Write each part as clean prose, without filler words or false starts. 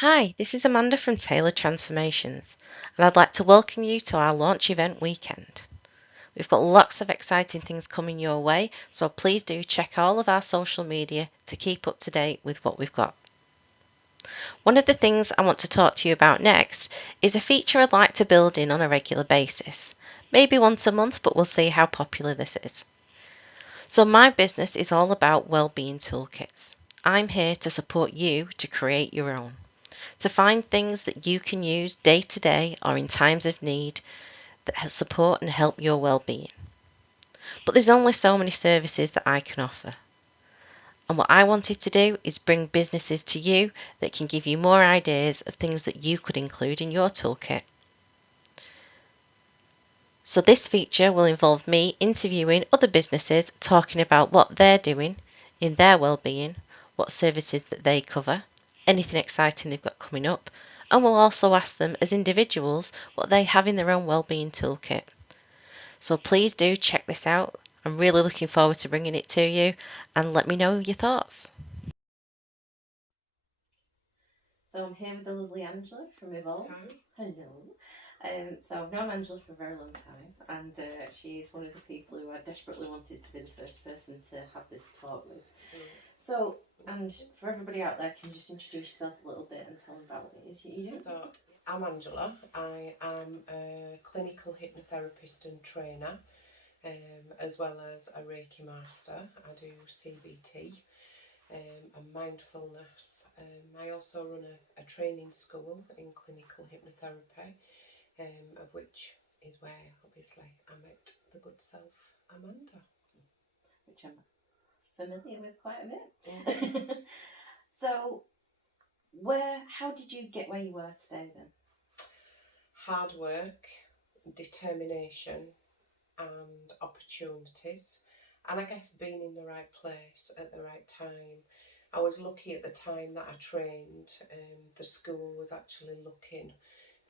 Hi, this is Amanda from Taylor Transformations, and I'd like to welcome you to our launch event weekend. We've got lots of exciting things coming your way, so please do check all of our social media to keep up to date with what we've got. One of the things I want to talk to you about next is a feature I'd like to build in on a regular basis. Maybe once a month, but we'll see how popular this is. So my business is all about Wellbeing Toolkits. I'm here to support you to create your own, to find things that you can use day to day or in times of need that support and help your well-being. But there's only so many services that I can offer. And what I wanted to do is bring businesses to you that can give you more ideas of things that you could include in your toolkit. So this feature will involve me interviewing other businesses, talking about what they're doing in their well-being, what services that they cover, anything exciting they've got coming up, and we'll also ask them as individuals what they have in their own well-being toolkit. So please do check this out. I'm really looking forward to bringing it to you, and let me know your thoughts. So I'm here with the lovely Angela from Evolve. Hi. Hello. So I've known Angela for a very long time, and she's one of the people who I desperately wanted to be the first person to have this talk with. So, and for everybody out there, can you just introduce yourself a little bit and tell them about what it is you do? So, I'm Angela. I am a clinical hypnotherapist and trainer, as well as a Reiki master. I do CBT and mindfulness. I also run a training school in clinical hypnotherapy, of which is where obviously I met the good self Amanda. Which I'm familiar with quite a bit. So, how did you get where you were today then? Hard work, determination, and opportunities, and I guess being in the right place at the right time. I was lucky at the time that I trained. The school was actually looking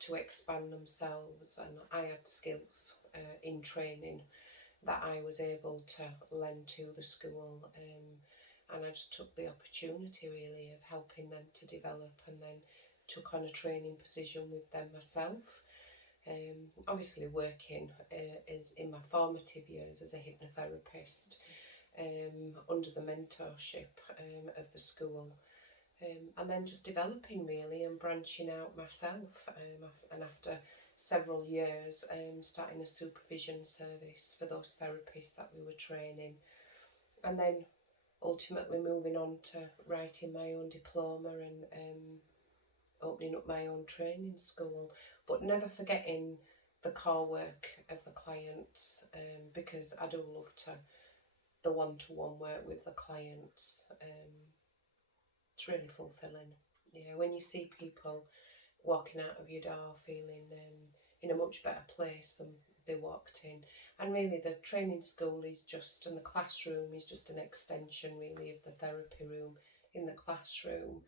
to expand themselves, and I had skills in training that I was able to lend to the school, and I just took the opportunity really of helping them to develop, and then took on a training position with them myself. Obviously working is in my formative years as a hypnotherapist, under the mentorship of the school, and then just developing really and branching out myself, and after several years starting a supervision service for those therapists that we were training, and then ultimately moving on to writing my own diploma and opening up my own training school, but never forgetting the core work of the clients, because I do love the one-to-one work with the clients. It's really fulfilling. Yeah, when you see people walking out of your door feeling in a much better place than they walked in. And really the training school is just, and the classroom is just an extension really of the therapy room. In the classroom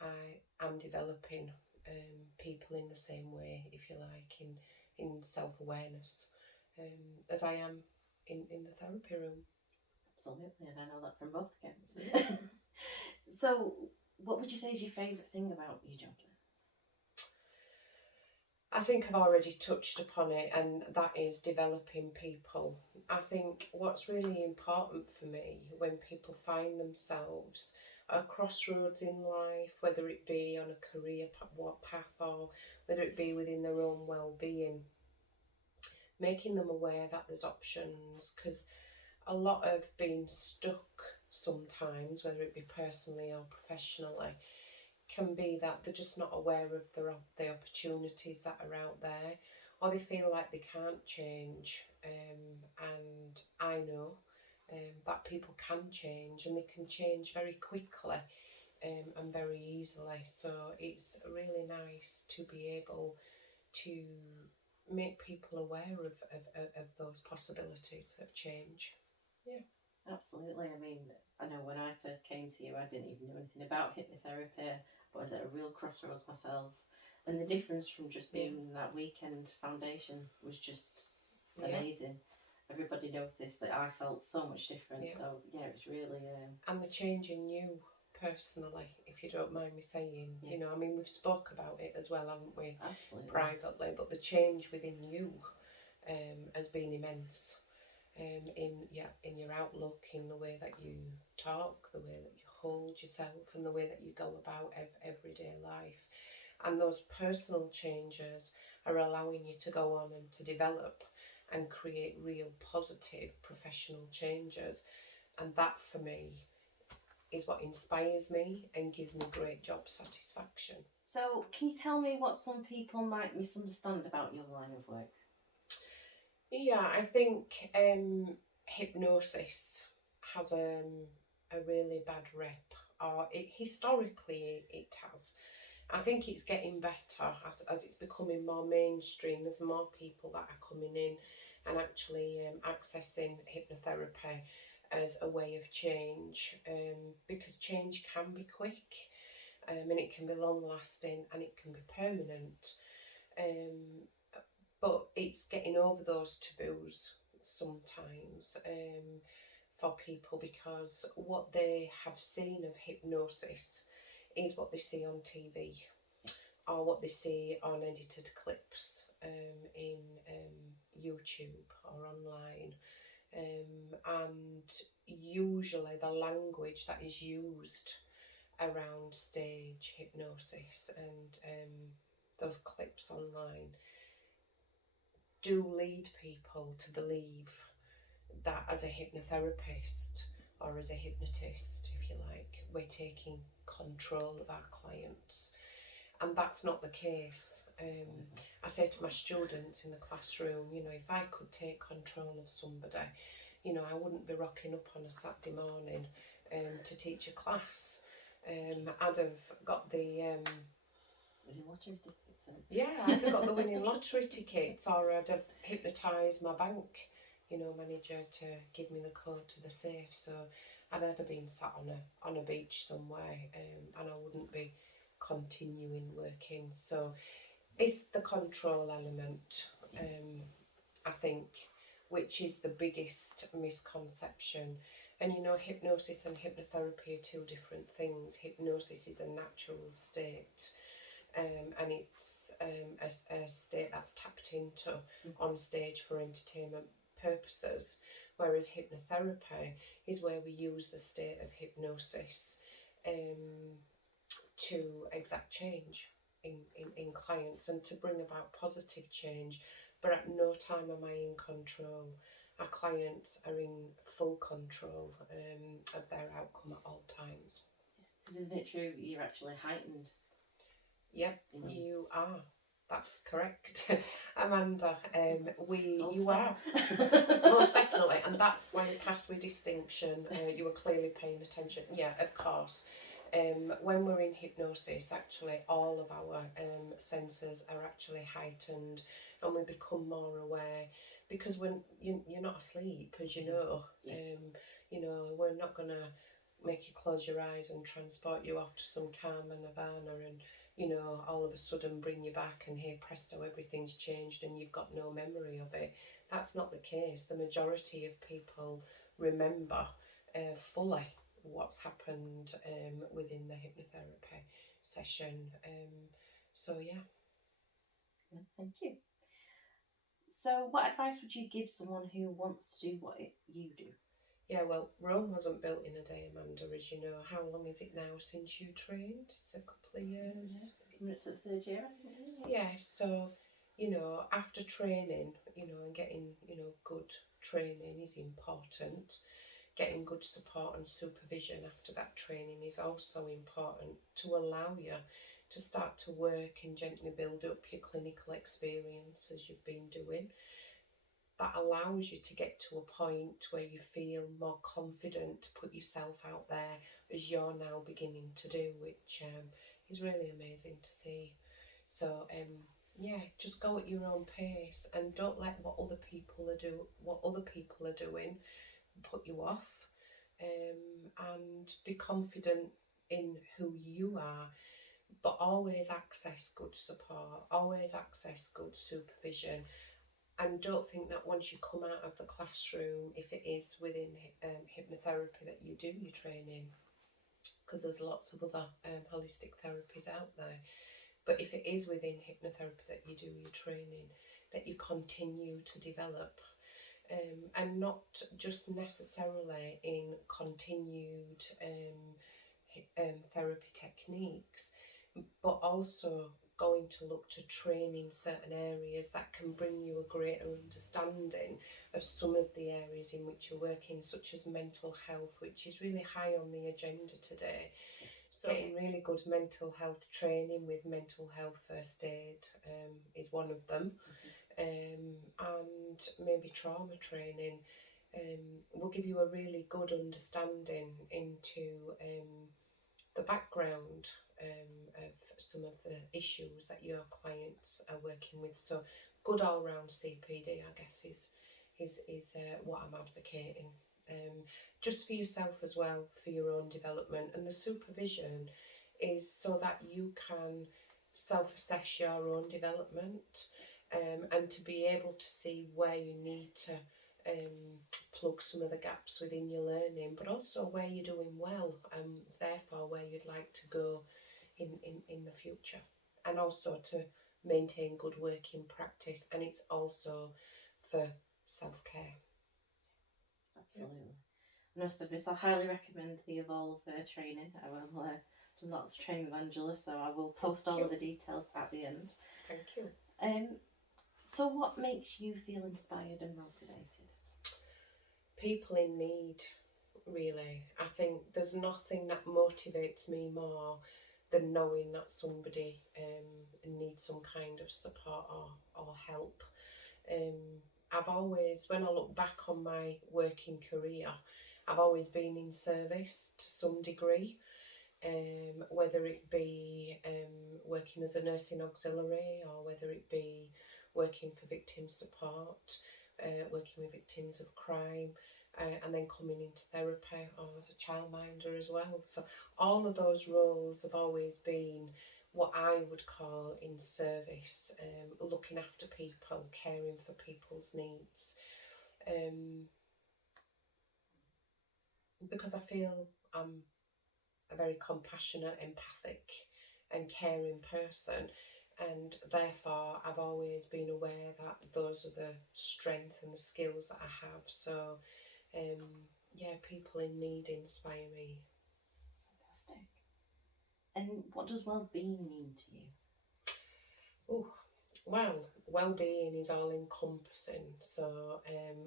I am developing people in the same way, if you like, in self-awareness, as I am in the therapy room. Absolutely, and I know that from both accounts. So, what would you say is your favourite thing about your job then? I think I've already touched upon it, and that is developing people. I think what's really important for me when people find themselves at a crossroads in life, whether it be on a career path or whether it be within their own well-being, making them aware that there's options, because a lot of being stuck sometimes, whether it be personally or professionally, can be that they're just not aware of the opportunities that are out there, or they feel like they can't change. And I know that people can change, and they can change very quickly, and very easily. So it's really nice to be able to make people aware of those possibilities of change. Yeah. Absolutely. I mean, I know when I first came to you, I didn't even know anything about hypnotherapy, but I was at a real crossroads myself. And the difference from just being in that weekend foundation was just amazing. Everybody noticed that I felt so much different. So, yeah, it's really. And the change in you personally, if you don't mind me saying. Yeah. You know, I mean, we've spoke about it as well, haven't we? Absolutely. Privately, but the change within you has been immense. In your outlook, in the way that you talk, the way that you hold yourself, and the way that you go about everyday life. And those personal changes are allowing you to go on and to develop and create real positive professional changes. And that for me is what inspires me and gives me great job satisfaction. So, can you tell me what some people might misunderstand about your line of work? Yeah, I think hypnosis has a really bad rep, or historically it has. I think it's getting better as it's becoming more mainstream. There's more people that are coming in and actually accessing hypnotherapy as a way of change, because change can be quick, and it can be long lasting, and it can be permanent. Um, but it's getting over those taboos sometimes, for people, because what they have seen of hypnosis is what they see on TV or what they see on edited clips in YouTube or online. And usually the language that is used around stage hypnosis and those clips online do lead people to believe that as a hypnotherapist or as a hypnotist, if you like, we're taking control of our clients. And that's not the case. I say to my students in the classroom, you know, if I could take control of somebody, you know, I wouldn't be rocking up on a Saturday morning to teach a class. I'd have got the Winning lottery tickets. I'd have got the winning lottery tickets, or I'd have hypnotised my bank, you know, manager to give me the code to the safe. So I'd have been sat on a beach somewhere, and I wouldn't be continuing working. So it's the control element, I think, which is the biggest misconception. And you know, hypnosis and hypnotherapy are two different things. Hypnosis is a natural state, and it's a state that's tapped into on stage for entertainment purposes, whereas hypnotherapy is where we use the state of hypnosis to exact change in clients and to bring about positive change. But at no time am I in control. Our clients are in full control of their outcome at all times. Because isn't it true that you're actually heightened? Yep, you are. That's correct, Amanda. You are most definitely, and that's why you pass with distinction. You were clearly paying attention. Yeah, of course. When we're in hypnosis, actually, all of our senses are actually heightened, and we become more aware, because when you're not asleep, as you know. You know, we're not gonna make you close your eyes and transport you off to some karma nirvana and, you know, all of a sudden bring you back and here presto everything's changed and you've got no memory of it. That's not the case. The majority of people remember fully what's happened within the hypnotherapy session. So yeah. Thank you. So what advice would you give someone who wants to do what you do? Yeah, well, Rome wasn't built in a day, Amanda, as you know. How long is it now since you trained? It's a couple of years. It's the third year, I think. Yeah, so, you know, after training, you know, and getting, you know, good training is important. Getting good support and supervision after that training is also important to allow you to start to work and gently build up your clinical experience as you've been doing. That allows you to get to a point where you feel more confident to put yourself out there, as you're now beginning to do, which is really amazing to see. So yeah, just go at your own pace and don't let what other people are doing put you off, and be confident in who you are, but always access good support, always access good supervision. And don't think that once you come out of the classroom, if it is within hypnotherapy that you do your training, because there's lots of other holistic therapies out there. But if it is within hypnotherapy that you do your training, that you continue to develop, and not just necessarily in continued therapy techniques, but also going to look to train in certain areas that can bring you a greater understanding of some of the areas in which you're working, such as mental health, which is really high on the agenda today. So getting really good mental health training with mental health first aid is one of them. And maybe trauma training will give you a really good understanding into the background of some of the issues that your clients are working with. So good all-round CPD, I guess, is what I'm advocating. Just for yourself as well, for your own development. And the supervision is so that you can self-assess your own development, and to be able to see where you need to plug some of the gaps within your learning, but also where you're doing well, and therefore where you'd like to go in the future, and also to maintain good working practice. And it's also for self-care. Absolutely. And I highly recommend the Evolve training. I will do lots of training with Angela, so I will post all of the details at the end. Thank you. So what makes you feel inspired and motivated? People in need, really. I think there's nothing that motivates me more than knowing that somebody needs some kind of support or help. I've always, when I look back on my working career, I've always been in service to some degree, whether it be working as a nursing auxiliary, or whether it be working for victim support, working with victims of crime, and then coming into therapy, or as a childminder as well. So all of those roles have always been what I would call in service, looking after people, caring for people's needs, because I feel I'm a very compassionate, empathic and caring person, and therefore I've always been aware that those are the strength and the skills that I have. So yeah, people in need inspire me. Fantastic. And what does well-being mean to you? Oh, well, well-being is all encompassing. So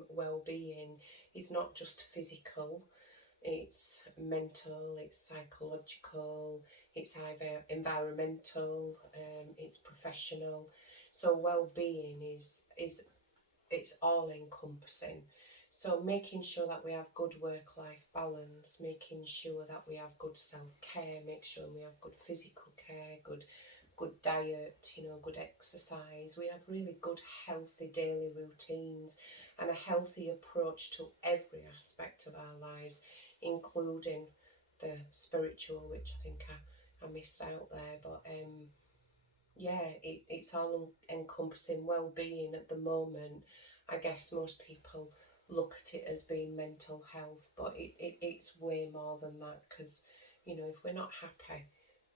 well-being is not just physical, it's mental, it's psychological, it's either environmental, it's professional. So well-being is it's all encompassing. So making sure that we have good work-life balance, making sure that we have good self-care, make sure we have good physical care, good diet, good exercise. We have really good healthy daily routines and a healthy approach to every aspect of our lives, including the spiritual, which I think I missed out there. But yeah, it's all encompassing. Well-being at the moment, I guess most people look at it as being mental health, but it's way more than that, because if we're not happy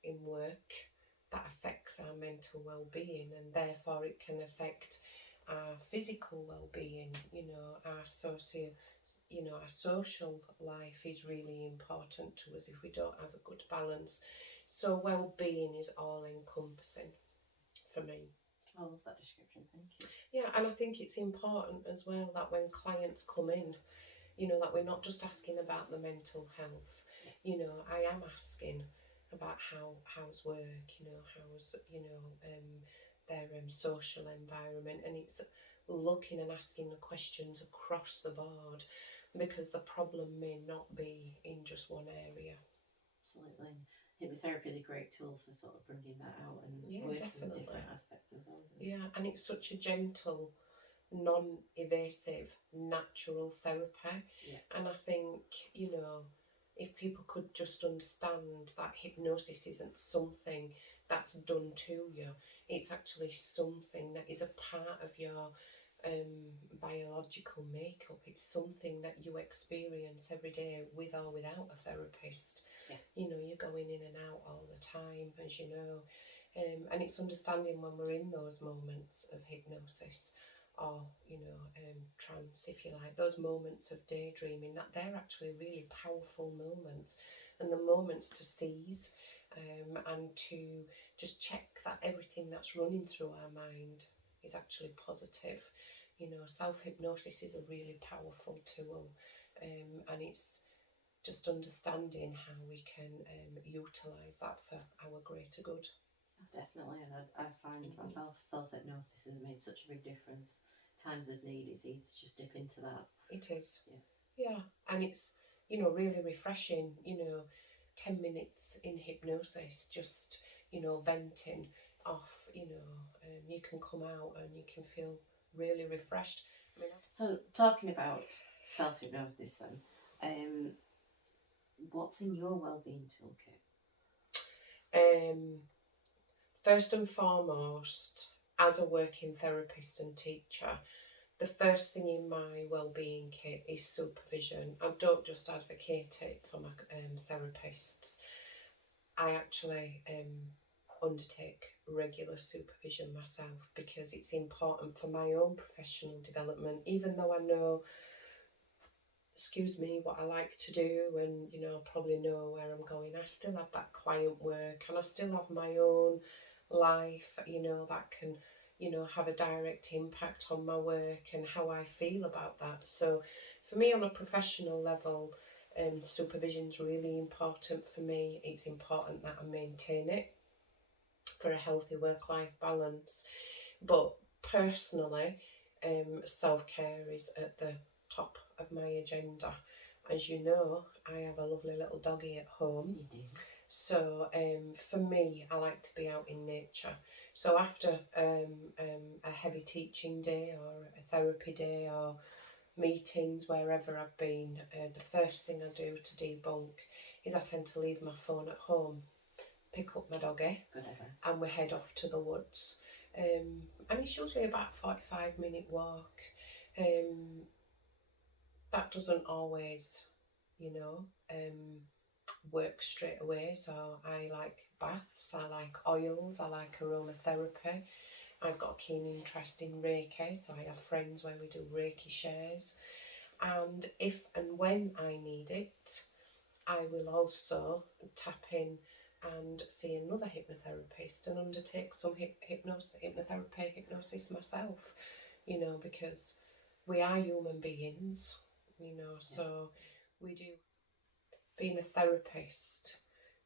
in work, that affects our mental well-being, and therefore it can affect our physical well-being. Our social life is really important to us if we don't have a good balance. So well-being is all encompassing for me. I love that description, thank you. Yeah, and I think it's important as well that when clients come in, that we're not just asking about the mental health. I am asking about how's work, how's their social environment, and it's looking and asking the questions across the board, because the problem may not be in just one area. Absolutely. Hypnotherapy is a great tool for sort of bringing that out and working with different aspects as well. Yeah, and it's such a gentle, non-evasive, natural therapy. Yeah. And I think, if people could just understand that hypnosis isn't something that's done to you, it's actually something that is a part of your biological makeup. It's something that you experience every day with or without a therapist. Yeah. You know, you're going in and out all the time, as you know. And it's understanding when we're in those moments of hypnosis or, trance, if you like, those moments of daydreaming, that they're actually really powerful moments, and the moments to seize and to just check that everything that's running through our mind is actually positive. You know, self-hypnosis is a really powerful tool, and it's just understanding how we can utilise that for our greater good. Definitely, and I find myself self-hypnosis has made such a big difference. Times of need, it's easy to just dip into that. It is. Yeah, and it's, really refreshing, 10 minutes in hypnosis, just, venting off, you can come out and you can feel really refreshed. So, talking about self-hypnosis then, what's in your Wellbeing Toolkit? First and foremost, as a working therapist and teacher, the first thing in my wellbeing kit is supervision. I don't just advocate it for my therapists. I actually undertake regular supervision myself because it's important for my own professional development. Even though I know, what I like to do, and I probably know where I'm going, I still have that client work, and I still have my own life, that can have a direct impact on my work and how I feel about that. So for me, on a professional level, supervision is really important for me. It's important that I maintain it for a healthy work-life balance. But personally, self-care is at the top of my agenda. As you know, I have a lovely little doggy at home. You do. So for me, I like to be out in nature. So after a heavy teaching day or a therapy day or meetings, wherever I've been, the first thing I do to debunk is I tend to leave my phone at home, pick up my doggy, and we head off to the woods. And it's usually about a 45-minute walk. That doesn't always, work straight away. So I like baths, I like oils, I like aromatherapy. I've got a keen interest in Reiki, so I have friends where we do Reiki shares. And if and when I need it, I will also tap in and see another hypnotherapist and undertake some hypnosis myself, because we are human beings, so we do. Being a therapist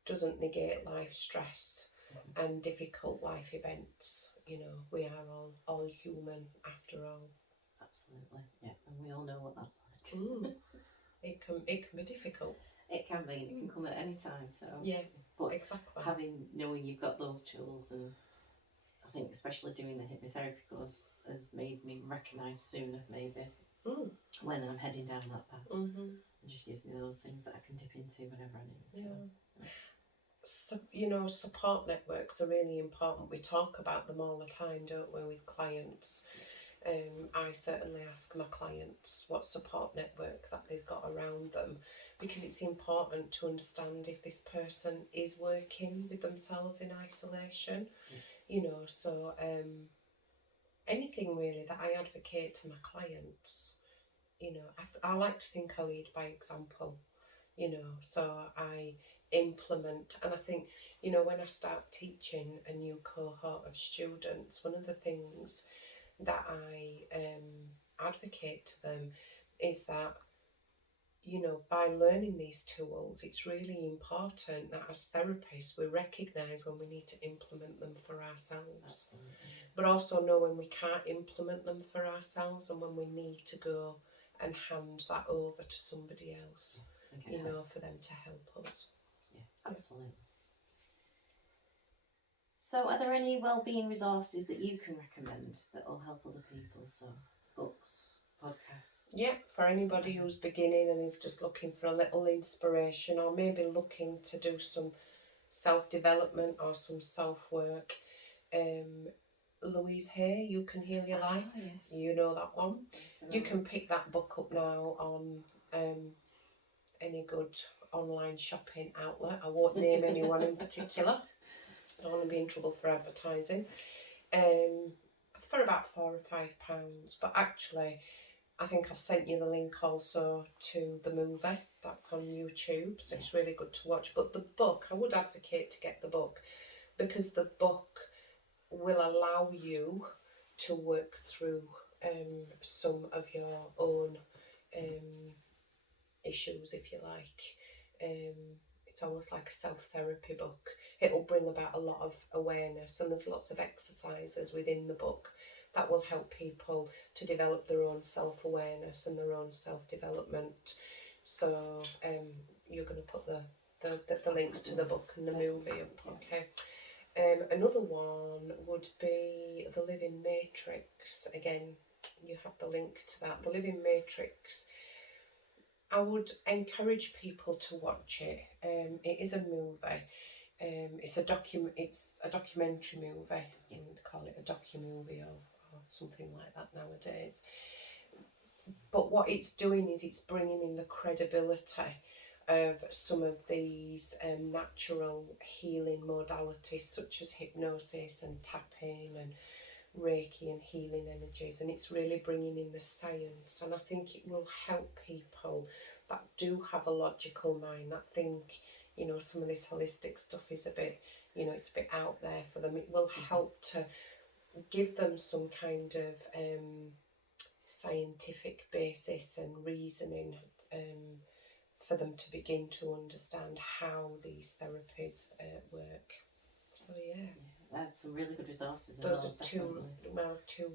doesn't negate life stress and difficult life events. We are all human after all. Absolutely, yeah, and we all know what that's like. It can be difficult. It can be, and it can come at any time. So yeah, but exactly. Knowing you've got those tools, and I think especially doing the hypnotherapy course has made me recognise sooner maybe when I'm heading down that path. It just gives me those things that I can dip into whenever I need. So, support networks are really important. We talk about them all the time, don't we, with clients? I certainly ask my clients what support network that they've got around them, because it's important to understand if this person is working with themselves in isolation. So anything really that I advocate to my clients, I like to think I lead by example. So I implement, and I think, when I start teaching a new cohort of students, one of the things that I advocate to them is that, by learning these tools, it's really important that as therapists we recognise when we need to implement them for ourselves. Absolutely. But also know when we can't implement them for ourselves and when we need to go and hand that over to somebody else, for them to help us. Yeah, absolutely. So are there any wellbeing resources that you can recommend that will help other people? So books, podcasts? Yeah, for anybody who's beginning and is just looking for a little inspiration, or maybe looking to do some self-development or some self-work, Louise Hay, You Can Heal Your Life. Yes. You know that one. You can pick that book up now on any good online shopping outlet. I won't name anyone in particular. I don't want to be in trouble for advertising. For about £4 or £5. But actually, I think I've sent you the link also to the movie. That's on YouTube, so it's really good to watch. But the book, I would advocate to get the book, because the book will allow you to work through some of your own issues, if you like. It's almost like a self-therapy book. It'll bring about a lot of awareness, and there's lots of exercises within the book that will help people to develop their own self-awareness and their own self-development. So you're going to put the links to the book and the movie up, okay? Another one would be The Living Matrix. Again, you have the link to that. The Living Matrix, I would encourage people to watch it. It is a movie. It's a documentary movie. You can call it a docu-movie or something like that nowadays. But what it's doing is it's bringing in the credibility of some of these natural healing modalities, such as hypnosis and tapping and Reiki and healing energies, and it's really bringing in the science. And I think it will help people that do have a logical mind, that think, you know, some of this holistic stuff is a bit, you know, it's a bit out there for them. It will help to give them some kind of scientific basis and reasoning for them to begin to understand how these therapies work. So yeah, that's some really good resources. Those are two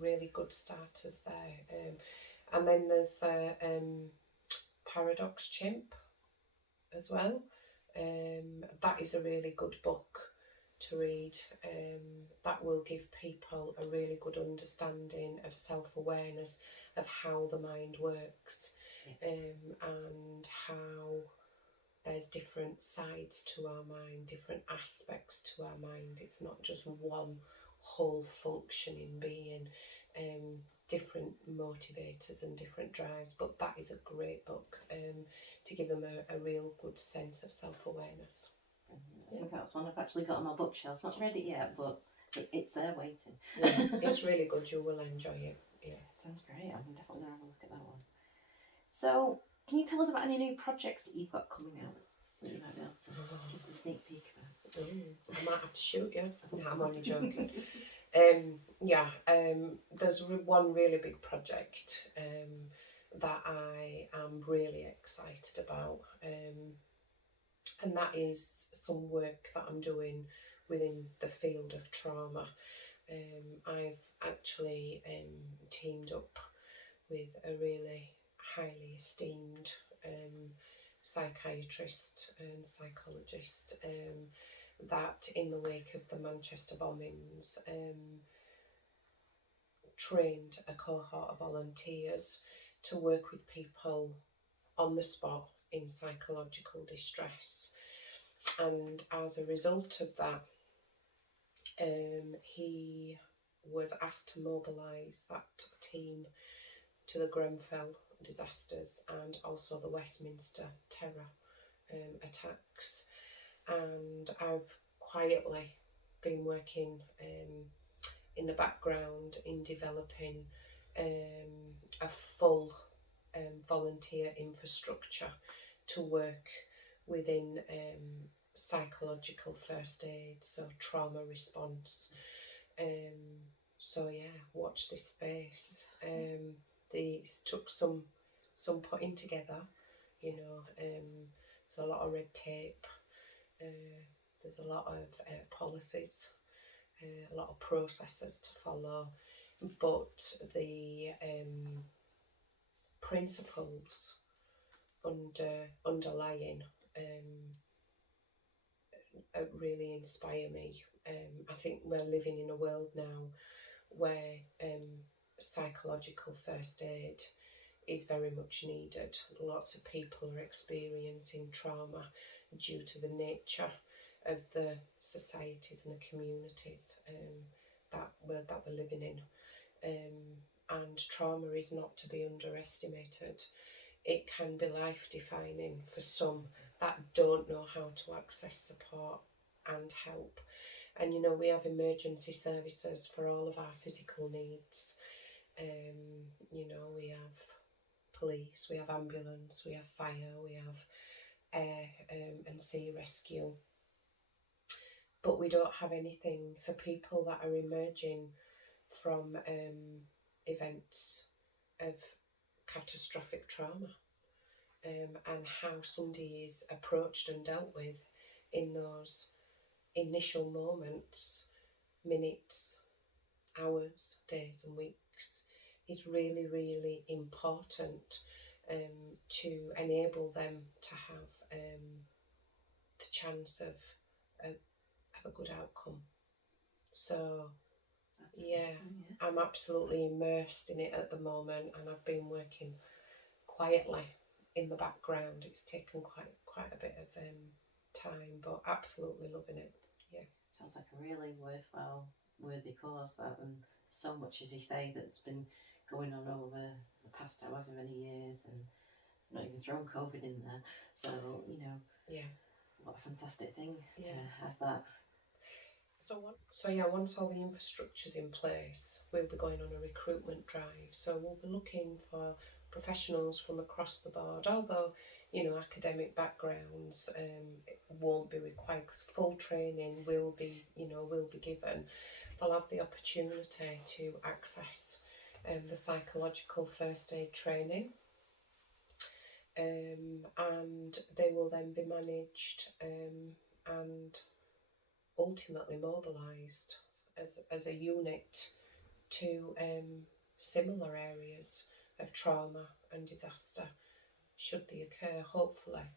really good starters there. And then there's the Paradox Chimp as well. That is a really good book to read. That will give people a really good understanding of self-awareness, of how the mind works, and how there's different sides to our mind, different aspects to our mind. It's not just one whole functioning being, different motivators and different drives. But that is a great book to give them a real good sense of self-awareness. I think that's one I've actually got on my bookshelf. Not read it yet, but it's there waiting. It's really good. You will enjoy it. Yeah, sounds great. I'm definitely going to have a look at that one. So, can you tell us about any new projects that you've got coming out that you might be able to give us a sneak peek about? I might have to shoot you. No, I'm only joking. There's one really big project that I am really excited about, and that is some work that I'm doing within the field of trauma. I've actually teamed up with a really highly esteemed psychiatrist and psychologist that, in the wake of the Manchester bombings, trained a cohort of volunteers to work with people on the spot in psychological distress. And as a result of that, he was asked to mobilise that team to the Grenfell disasters and also the Westminster terror attacks. And I've quietly been working in the background in developing a full volunteer infrastructure to work within psychological first aid, so trauma response. So yeah, watch this space. These took some putting together, you know. There's a lot of red tape, there's a lot of policies, a lot of processes to follow, but the principles underlying really inspire me. I think we're living in a world now where psychological first aid is very much needed. Lots of people are experiencing trauma due to the nature of the societies and the communities that we're living in. And trauma is not to be underestimated. It can be life-defining for some that don't know how to access support and help. And you know, we have emergency services for all of our physical needs. You know, we have police, we have ambulance, we have fire, we have air and sea rescue. But we don't have anything for people that are emerging from events of catastrophic trauma, and how somebody is approached and dealt with in those initial moments, minutes, hours, days and weeks is really, really important to enable them to have the chance of a good outcome. So yeah, I'm absolutely immersed in it at the moment, and I've been working quietly in the background. It's taken quite a bit of time, but absolutely loving it. Yeah, sounds like a really worthy cause, that, and so much, as you say, that's been going on over the past however many years, and not even thrown COVID in there. So, you know, yeah, what a fantastic thing to have that. So yeah, once all the infrastructure's in place, we'll be going on a recruitment drive. So we'll be looking for professionals from across the board, although, you know, academic backgrounds won't be required, because full training will be given. They'll have the opportunity to access the psychological first aid training, and they will then be managed and ultimately mobilised as a unit to similar areas of trauma and disaster, should they occur. Hopefully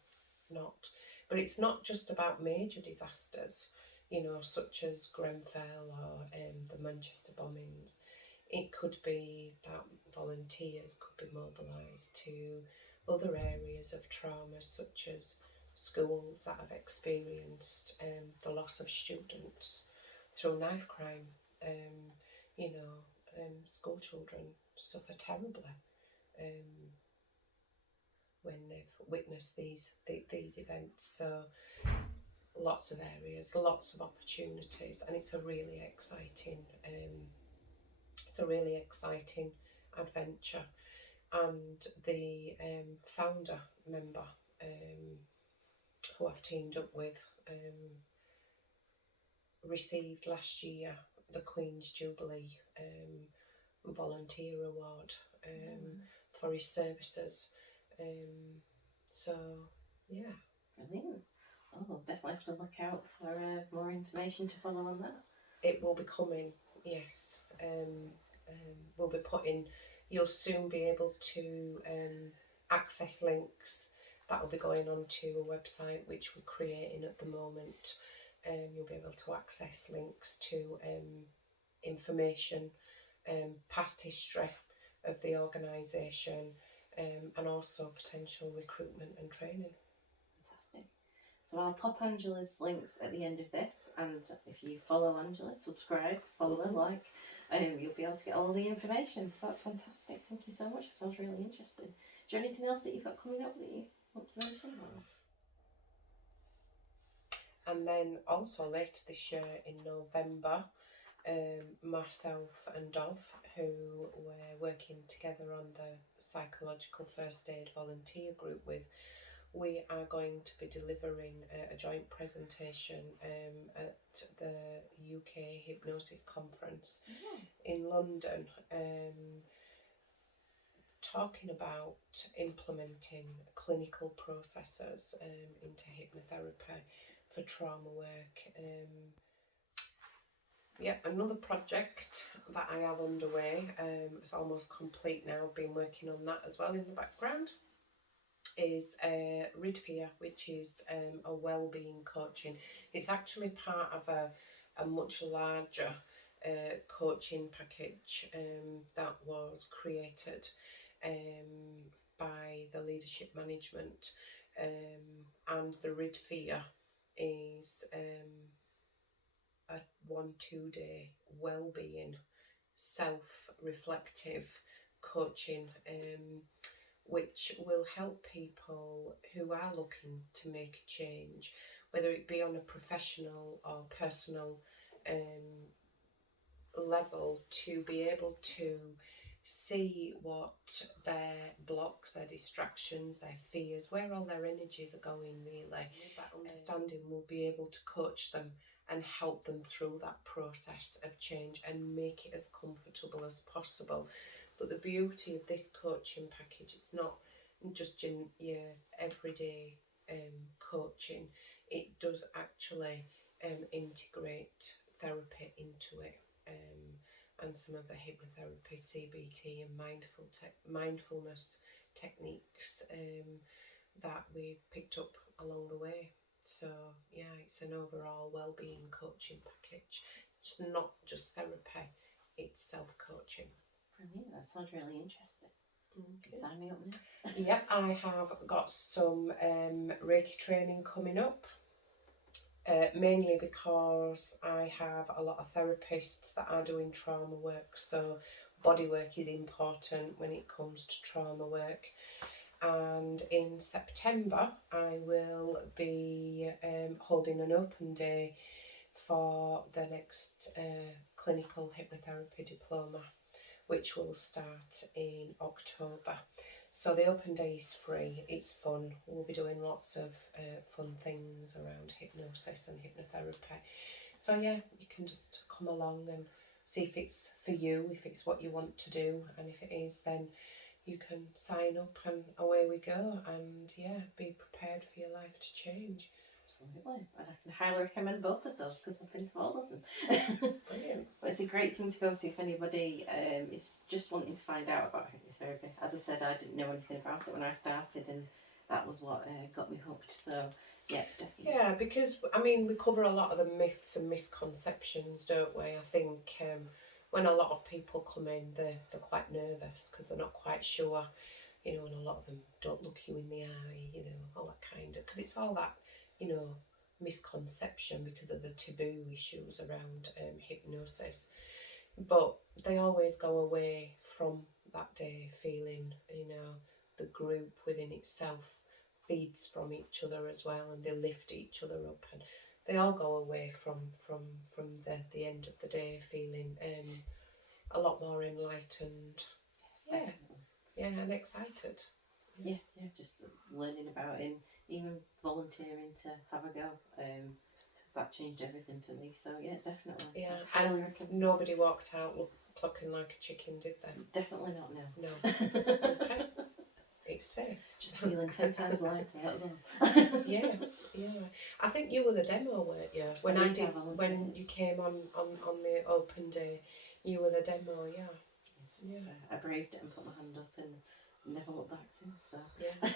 not. But it's not just about major disasters, you know, such as Grenfell or the Manchester bombings. It could be that volunteers could be mobilised to other areas of trauma, such as schools that have experienced the loss of students through knife crime. School children suffer terribly when they've witnessed these events. So lots of areas, lots of opportunities, and it's a really exciting adventure. And the founder member who I've teamed up with received last year the Queen's Jubilee Volunteer Award for his services. So, yeah. Brilliant. Oh, we'll definitely have to look out for more information to follow on that. It will be coming, yes. We'll be you'll soon be able to access links that will be going onto a website which we're creating at the moment. You'll be able to access links to information, past history of the organisation, and also potential recruitment and training. Fantastic. So I'll pop Angela's links at the end of this, and if you follow Angela, subscribe, follow her, like, you'll be able to get all the information. So that's fantastic. Thank you so much. It sounds really interesting. Is there anything else that you've got coming up that you want to mention? And then also later this year in November, myself and Dov, who we're working together on the psychological first aid volunteer group with, we are going to be delivering a joint presentation at the UK Hypnosis Conference in London, talking about implementing clinical processes into hypnotherapy for trauma work. Another project that I have underway, it's almost complete now, I've been working on that as well in the background, is Ridfear, which is a wellbeing coaching. It's actually part of a much larger coaching package that was created by the leadership management, and the Ridfear is a 1-2 day well-being, self-reflective coaching, which will help people who are looking to make a change, whether it be on a professional or personal level, to be able to see what their blocks, their distractions, their fears, where all their energies are going, really. With that understanding, we'll be able to coach them and help them through that process of change and make it as comfortable as possible. But the beauty of this coaching package, it's not just your everyday coaching. It does actually integrate therapy into it, and some of the hypnotherapy, CBT, and mindfulness techniques that we've picked up along the way. So yeah, it's an overall wellbeing coaching package. It's not just therapy, it's self-coaching. Brilliant, that sounds really interesting. Okay. Sign me up now. Yep, I have got some Reiki training coming up. Mainly because I have a lot of therapists that are doing trauma work, so body work is important when it comes to trauma work. And in September I will be holding an open day for the next clinical hypnotherapy diploma, which will start in October. So the open day is free, it's fun. We'll be doing lots of fun things around hypnosis and hypnotherapy. So yeah, you can just come along and see if it's for you, if it's what you want to do, and if it is, then you can sign up and away we go, and yeah, be prepared for your life to change. Absolutely, and I can highly recommend both of those because I've been to all of them. Brilliant. But it's a great thing to go to if anybody is just wanting to find out about hypnotherapy. As I said, I didn't know anything about it when I started, and that was what got me hooked. So yeah, definitely. Yeah, because I mean, we cover a lot of the myths and misconceptions, don't we? I think when a lot of people come in, they're quite nervous because they're not quite sure, you know, and a lot of them don't look you in the eye, you know, all that kind of, because it's all that, you know, misconception because of the taboo issues around hypnosis. But they always go away from that day feeling, you know, the group within itself feeds from each other as well, and they lift each other up, and they all go away from the end of the day feeling a lot more enlightened. Yes, Yeah, definitely. yeah, and excited. Yeah, just learning about it and even volunteering to have a go. That changed everything for me. So yeah, definitely. Yeah, highly and recommend. nobody walked out clucking like a chicken, did they? Definitely not now. No. Okay. It's safe. Just feeling 10 times lighter, that's all. Yeah. I think you were the demo, weren't you? When when you came on the open day, you were the demo, yeah. Yes, so I braved it and put my hand up and never looked back since. So yeah.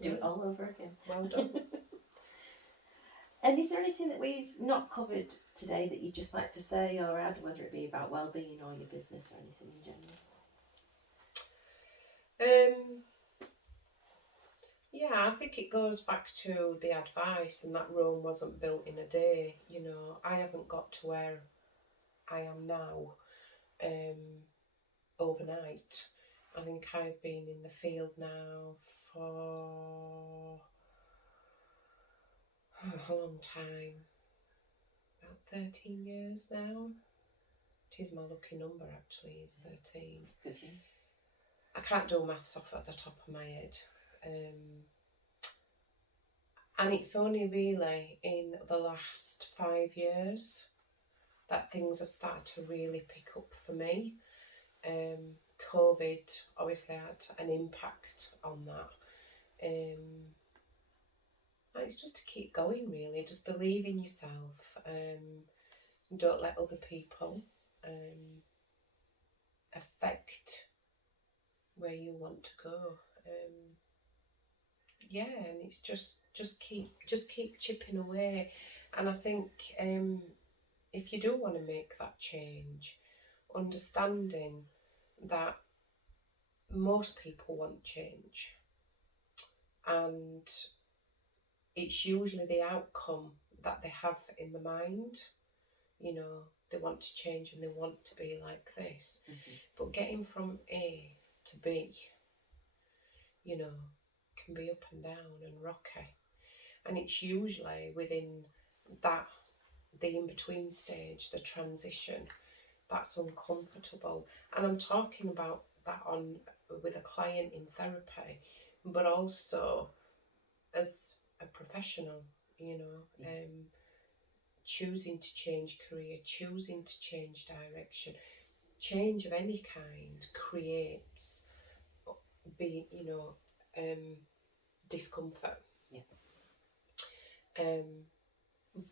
Do it all over again. Well done. And is there anything that we've not covered today that you'd just like to say or add, whether it be about wellbeing or your business or anything in general? Yeah, I think it goes back to the advice, and that Rome wasn't built in a day. You know, I haven't got to where I am now overnight. I think I've been in the field now for a long time, about 13 years now. It is my lucky number, actually, is 13. Good, yeah. I can't do maths off at the top of my head. And it's only really in the last 5 years that things have started to really pick up for me. COVID obviously had an impact on that. And it's just to keep going, really. Just believe in yourself. Don't let other people affect where you want to go. Yeah, and it's just keep chipping away. And I think if you do want to make that change, understanding that most people want change, and it's usually the outcome that they have in the mind. you know, they want to change and they want to be like this. But getting from A to B, you know, can be up and down and rocky. And it's usually within that, the in-between stage, the transition, that's uncomfortable. And I'm talking about that on with a client in therapy, but also as a professional, you know, choosing to change career, choosing to change direction. Change of any kind creates, discomfort.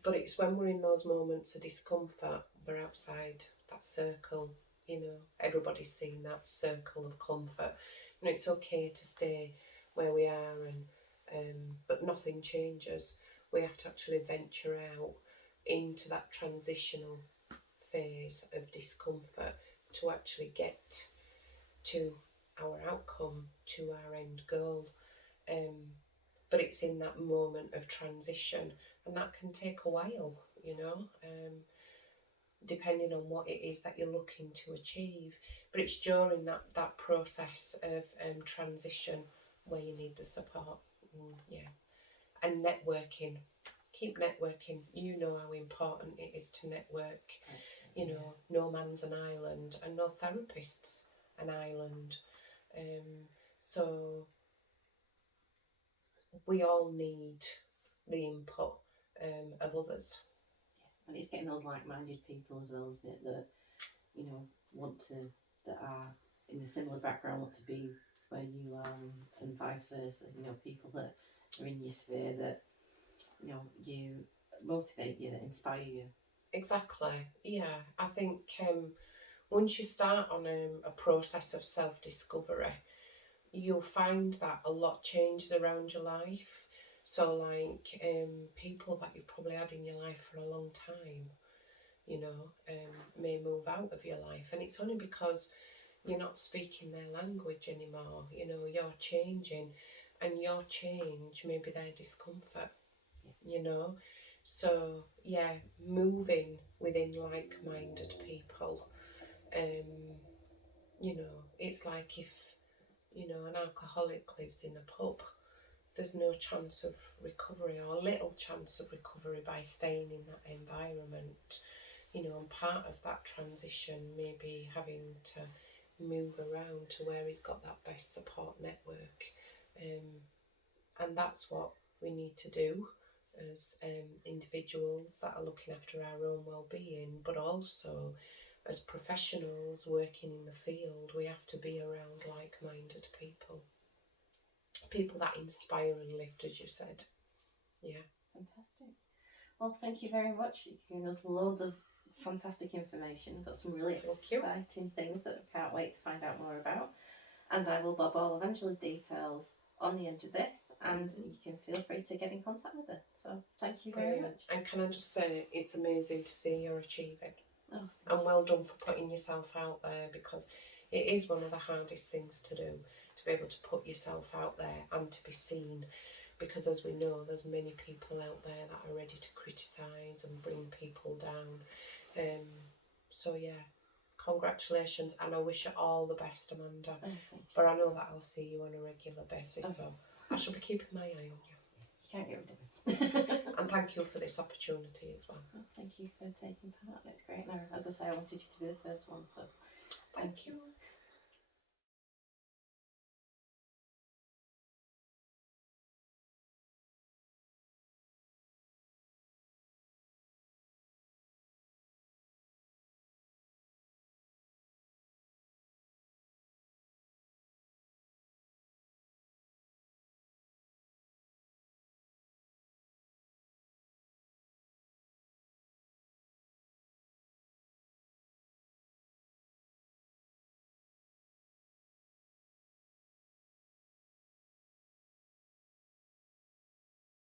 But it's when we're in those moments of discomfort, we're outside that circle, you know, everybody's seen that circle of comfort. You know, it's okay to stay where we are, but nothing changes. We have to actually venture out into that transitional phase of discomfort to actually get to our outcome, to our end goal. But it's in that moment of transition, and that can take a while, you know, depending on what it is that you're looking to achieve. But it's during that process of transition where you need the support. And networking. Keep networking. You know how important it is to network. Absolutely. You know, no man's an island, and no therapist's an island. So we all need the input of others. And it's getting those like-minded people as well, isn't it? That, you know, that are in a similar background, want to be where you are, and vice versa. You know, people that are in your sphere that, you know, you motivate you, that inspire you. Exactly. Yeah, I think once you start on a process of self-discovery, you'll find that a lot changes around your life. So like people that you've probably had in your life for a long time, you know, may move out of your life, and it's only because you're not speaking their language anymore. You know, you're changing, and your change may be their discomfort, you know. So yeah, moving within like-minded people. You know, it's like if, you know, an alcoholic lives in a pub, there's no chance of recovery, or little chance of recovery, by staying in that environment. You know, and part of that transition may be having to move around to where he's got that best support network. And that's what we need to do as individuals that are looking after our own well-being, but also as professionals working in the field, we have to be around like-minded people. People that inspire and lift, as you said. Yeah. Fantastic. Well, thank you very much. You've given us loads of fantastic information. We've got some really exciting things that I can't wait to find out more about. And I will bob all of Angela's details on the end of this, and you can feel free to get in contact with her. So thank you very much. And can I just say, it's amazing to see you're achieving. Oh, and well done for putting yourself out there, because it is one of the hardest things to do, to be able to put yourself out there and to be seen, because as we know, there's many people out there that are ready to criticise and bring people down. So yeah, congratulations, and I wish you all the best, Amanda. But I know that I'll see you on a regular basis, so I shall be keeping my eye on you. You can't get rid of it. And thank you for this opportunity as well. Well, thank you for taking part. It's great. Now, as I say, I wanted you to be the first one, so thank you.